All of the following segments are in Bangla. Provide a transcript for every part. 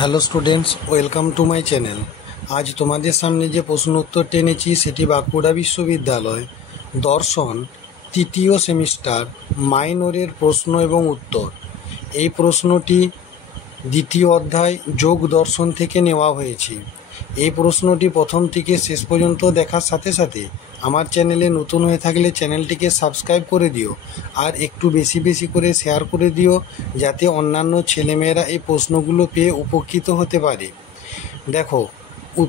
Hello students, welcome to my channel. আজ তোমাদের সামনে যে প্রশ্ন উত্তরটি এনেছি সেটি বাঁকুড়া বিশ্ববিদ্যালয় দর্শন তৃতীয় সেমিস্টার মাইনরের প্রশ্ন এবং উত্তর। এই প্রশ্নটি দ্বিতীয় অধ্যায় যোগ দর্শন থেকে নেওয়া হয়েছে। এই প্রশ্নটি প্রথম থেকে শেষ পর্যন্ত দেখার সাথে সাথে আমার চ্যানেলে নতুন হয়ে থাকলে চ্যানেলটিকে সাবস্ক্রাইব করে দিও আর একটু বেশি বেশি করে শেয়ার করে দিও, যাতে অন্যান্য ছেলেমেয়েরা এই প্রশ্নগুলো পেয়ে উপকৃত হতে পারে। দেখো,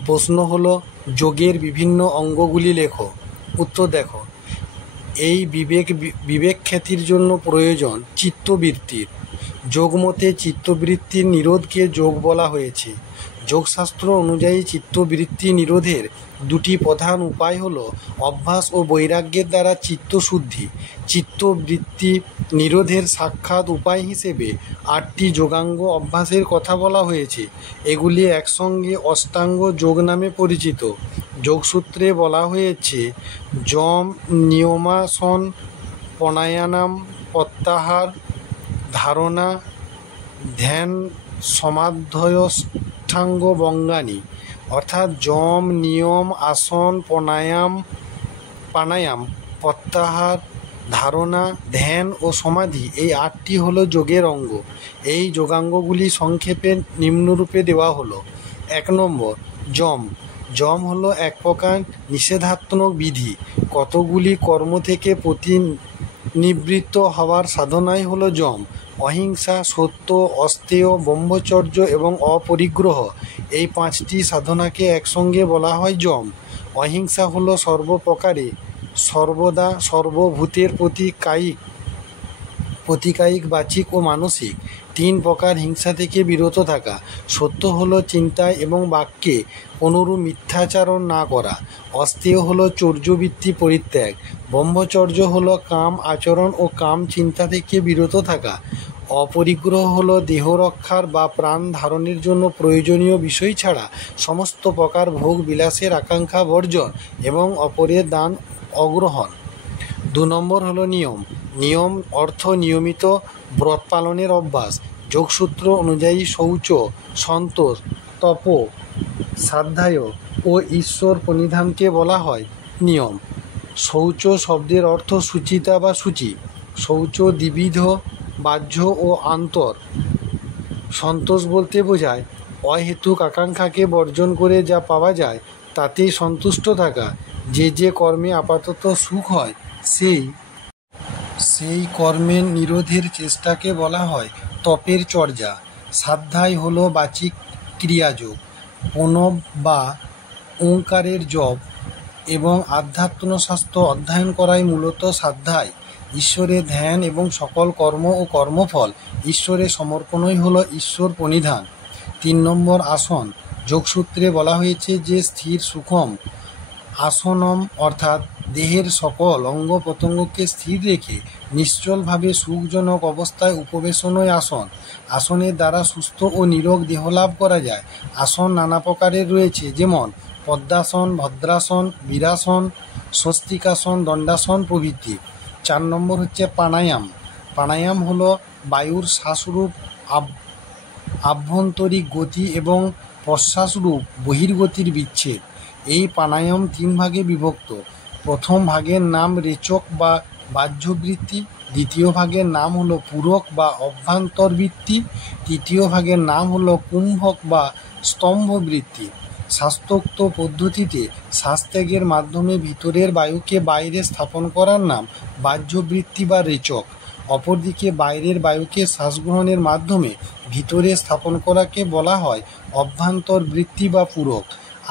প্রশ্ন হলো যোগের বিভিন্ন অঙ্গগুলি লেখো। উত্তর দেখো, এই বিবেক খ্যাতির জন্য প্রয়োজন চিত্তবৃত্তির। যোগমতে চিত্তবৃত্তির নিরোধকে যোগ বলা হয়েছে। যোগশাস্ত্র অনুযায়ী চিত্তবৃত্তি নিরোধের দুটি প্রধান উপায় হল অভ্যাস ও বৈরাগ্যের দ্বারা চিত্তশুদ্ধি। চিত্তবৃত্তি নিরোধের সাক্ষাৎ উপায় হিসেবে 8টি যোগাঙ্গ অভ্যাসের কথা বলা হয়েছে। এগুলি একসঙ্গে অষ্টাঙ্গ যোগ নামে পরিচিত। যোগসূত্রে বলা হয়েছে যম, নিয়মাসন, প্রাণায়াম, প্রত্যাহার, ধারণা, ধ্যান, সমাধ্যয়ষ্ঠাঙ্গ বঙ্গানি। অর্থাৎ যম, নিয়ম, আসন, প্রাণায়াম, প্রত্যাহার, ধারণা, ধ্যান ও সমাধি, এই 8টি হলো যোগের অঙ্গ। এই যোগাঙ্গগুলি সংক্ষেপে নিম্নরূপে দেওয়া হলো। 1 নম্বর যম। যম হলো এক প্রকার নিষেধাত্মক বিধি। কতগুলি কর্ম থেকে প্রতিনিবৃত্ত হওয়ার সাধনাই হলো যম। অহিংসা, সত্য, অস্তেয়, ব্রহ্মচর্য এবং অপরিগ্রহ, এই 5টি সাধনাকে একসঙ্গে বলা হয় যম। অহিংসা হলো সর্বপ্রকারে সর্বদা সর্বভূতের প্রতি কায়িক, বাচিক ও মানসিক 3 প্রকার হিংসা থেকে বিরত থাকা। সত্য হলো চিন্তায় এবং বাক্যে কোনোরূপ মিথ্যাচারণ না করা। অস্তেয় হলো চর্যবৃত্তি পরিত্যাগ। ব্রহ্মচর্য হলো কাম আচরণ ও কাম চিন্তা থেকে বিরত থাকা। অপরিগ্রহ হলো দেহ রক্ষার বা প্রাণ ধারণের জন্য প্রয়োজনীয় বিষয় ছাড়া সমস্ত প্রকার ভোগ বিলাসের আকাঙ্ক্ষা বর্জন এবং অপরের দান অগ্রহণ। 2 নম্বর হলো নিয়ম। নিয়ম অর্থ নিয়মিত ব্রত পালনের অভ্যাস। যোগসূত্র অনুযায়ী শৌচ, সন্তোষ, তপ, স্বাধ্যায় ও ঈশ্বর প্রণিধানকে বলা হয় নিয়ম। শৌচ শব্দের অর্থ শুচিতা বা সূচি। শৌচ দ্বিবিধ, বাহ্য ও আন্তর। সন্তোষ বলতে বোঝায় অহেতুক আকাঙ্ক্ষাকে বর্জন করে যা পাওয়া যায় তাতেই সন্তুষ্ট থাকা। যে কর্মে আপাতত সুখ হয় সেই কর্মের নিরোধের চেষ্টাকে বলা হয় তপের চর্যা। স্বাধ্যায় হলো বাচিক ক্রিয়াযোগ। প্রণব বা ওঙ্কারের জপ এবং আধ্যাত্মশাস্ত্র অধ্যয়ন করাই মূলত স্বাধ্যায়। ঈশ্বরের ধ্যান এবং সকল কর্ম ও কর্মফল ঈশ্বরের সমর্পণই হলো ঈশ্বর প্রণিধান। 3 নম্বর আসন। যোগসূত্রে বলা হয়েছে যে স্থির সুখম আসনম, অর্থাৎ দেহের সকল অঙ্গ প্রত্যঙ্গকে স্থির রেখে নিশ্চলভাবে সুখজনক অবস্থায় উপবেশনই আসন। আসনের দ্বারা সুস্থ ও নিরোগ দেহ লাভ করা যায়। আসন নানা প্রকারের রয়েছে, যেমন পদ্মাসন, ভদ্রাসন, বীরাসন, স্বস্তিকাসন, দণ্ডাসন প্রভৃতি। 4 নম্বর হচ্ছে প্রাণায়াম। প্রাণায়াম হলো বায়ুর শ্বাসরূপ আভ্যন্তরিক গতি এবং প্রশ্বাসরূপ বহির্গতির বিচ্ছেদ। এই প্রাণায়াম 3 ভাগে বিভক্ত। প্রথম ভাগের নাম রেচক বা বাহ্যবৃত্তি, দ্বিতীয় ভাগের নাম হলো পূরক বা অভ্যন্তরবৃত্তি, তৃতীয় ভাগের নাম হলো কুম্ভক বা স্তম্ভবৃত্তি। শাস্ত্রোক্ত পদ্ধতিতে শ্বাসত্যাগের মাধ্যমে ভিতরের বায়ুকে বাইরে স্থাপন করার নাম বাহ্যবৃত্তি বা রেচক। অপরদিকে বাইরের বায়ুকে শ্বাসগ্রহণের মাধ্যমে ভিতরে স্থাপন করাকে বলা হয় অভ্যন্তরবৃত্তি বা পূরক।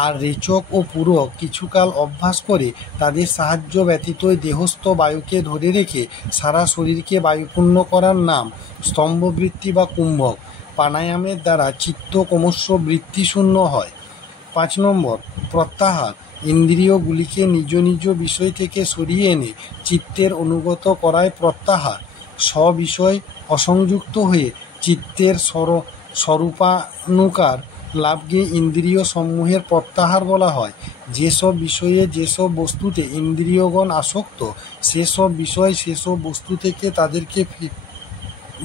আর রেচক ও পূরক কিছুকাল অভ্যাস করে তাদের সাহায্য ব্যতীতই দেহস্থ বায়ুকে ধরে রেখে সারা শরীরকে বায়ুপূর্ণ করার নাম স্তম্ভবৃত্তি বা কুম্ভক। প্রাণায়ামের দ্বারা চিত্ত ক্রমশ বৃত্তিশূন্য হয়। 5 নম্বর প্রত্যাহার। ইন্দ্রিয়গুলিকে নিজ নিজ বিষয় থেকে সরিয়ে এনে চিত্তের অনুগত করায় প্রত্যাহার। স্ববিষয় অসংযুক্ত হয়ে চিত্তের স্বরূপানুকার লাভকে ইন্দ্রিয় সমূহের প্রত্যাহার বলা হয়। যেসব বিষয়ে যেসব বস্তুতে ইন্দ্রিয়গণ আসক্ত, সেসব বিষয় সেসব বস্তু থেকে তাদেরকে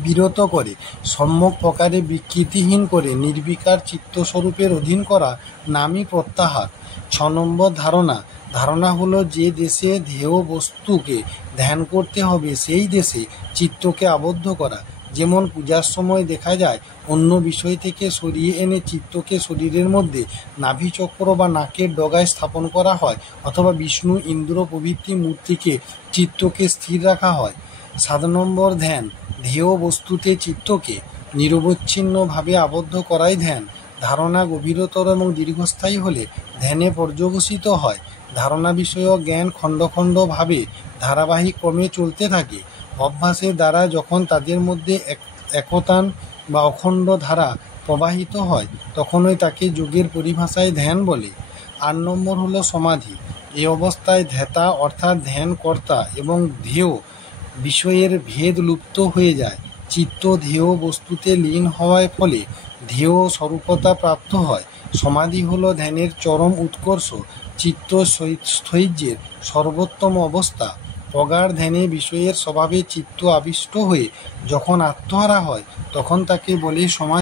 বিরত করে, সম্যক প্রকারে বিকৃতিহীন করে নির্বিকার চিত্তস্বরূপের অধীন করা নামই প্রত্যাহার। 6 নম্বর ধারণা। ধারণা হলো যে দেশে ধ্যেয় বস্তুকে ধ্যান করতে হবে সেই দেশে চিত্তকে আবদ্ধ করা। যেমন পূজার সময় দেখা যায় অন্য বিষয় থেকে সরিয়ে এনে চিত্তকে শরীরের মধ্যে নাভিচক্র বা নাকের ডগায় স্থাপন করা হয়, অথবা বিষ্ণু, ইন্দ্র প্রভৃতি মূর্তিকে চিত্তকে স্থির রাখা হয়। 7 নম্বর ধ্যান। ধ্যেয় বস্তুতে চিত্তকে নিরবচ্ছিন্নভাবে আবদ্ধ করাই ধ্যান। ধারণা গভীরতর এবং দীর্ঘস্থায়ী হলে ধ্যানে পর্যবসিত হয়। ধারণা বিষয়ক জ্ঞান খণ্ড খণ্ডভাবে ধারাবাহিক ক্রমে চলতে থাকে। অভ্যাসের দ্বারা যখন তাদের মধ্যে একতান বা অখণ্ড ধারা প্রবাহিত হয় তখনই তাকে যোগের পরিভাষায় ধ্যান বলে। 8 নম্বর হলো সমাধি। এই অবস্থায় ধ্যাতা অর্থাৎ ধ্যানকর্তা এবং ধ্যেয় বিষয়ের ভেদ লুপ্ত হয়ে যায়। চিত্ত ধ্যেয় বস্তুতে লীন হওয়ার ফলে ধ্যেয় স্বরূপতা প্রাপ্ত হয়। সমাধি হলো ধ্যানের চরম উৎকর্ষ, চিত্ত স্থৈর্যের সর্বোত্তম অবস্থা। প্রগাঢ় ধ্যানে বিষয়ের স্বভাবে চিত্ত আবিষ্ট হয়ে যখন আত্মহারা হয় তখন তাকে বলে সমাধি।